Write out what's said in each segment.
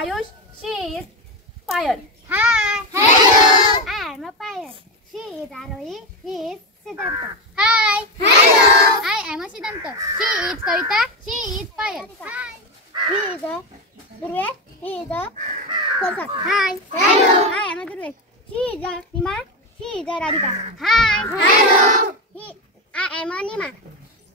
Ayush. She is Payal. Hi. Hello. I am a Payal. She is Arohi. He is Siddhanta. Hi. Hello. I am a Siddhanta. She is Kavita. She is Payal. Hi. He is a Durvesh. He is a Kosa. Hi. Hello. I am a Durvesh. She is a Nima. She is a Radhika. Hi. Hello. I am a Nima.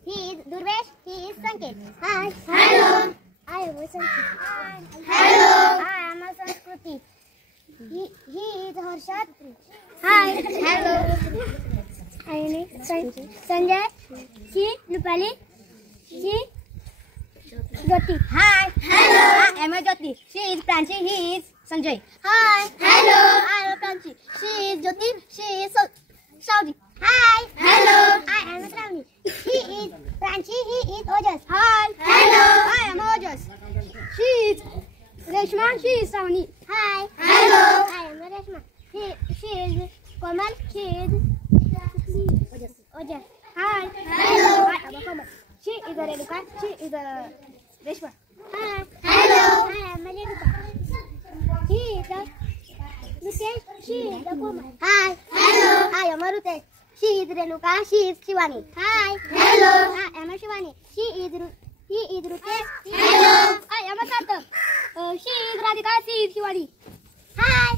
He is Durvesh. He is Sanket. Hi. Hello. I am a Sanket. Hi. Hello. I am a Sanskruti. He is Harshad. Hi. Hello. I am Sanjay. She Lupali. She Jyoti. Hi. Hello. I am a Jyoti. She is Pranchi. He is Sanjay. Hi. Hello. I am Pranchi. She is Jyoti. She is Saudi. Hi. Hello. I am Shravani. He is Pranchi. He is Ojas. Hi. Hello. I am Ojas. She is Reshma. She is Shravani. Hi. Hello. I am Reshma. She is Komal. She is Ojas. Hi. Hello. I am Komal. She is a Renuka. She is a Reshma. Hi. Hello. I am Renuka. He is a Rutesh. She is a Komal. Hi. Hello. I am a Rutesh. She is Renuka. She is Shivani. Hi. Hello. I am a Shivani. He is Rutesh. Hello. I am a Sarthak. She is Radhika. She is Shivani. Hi.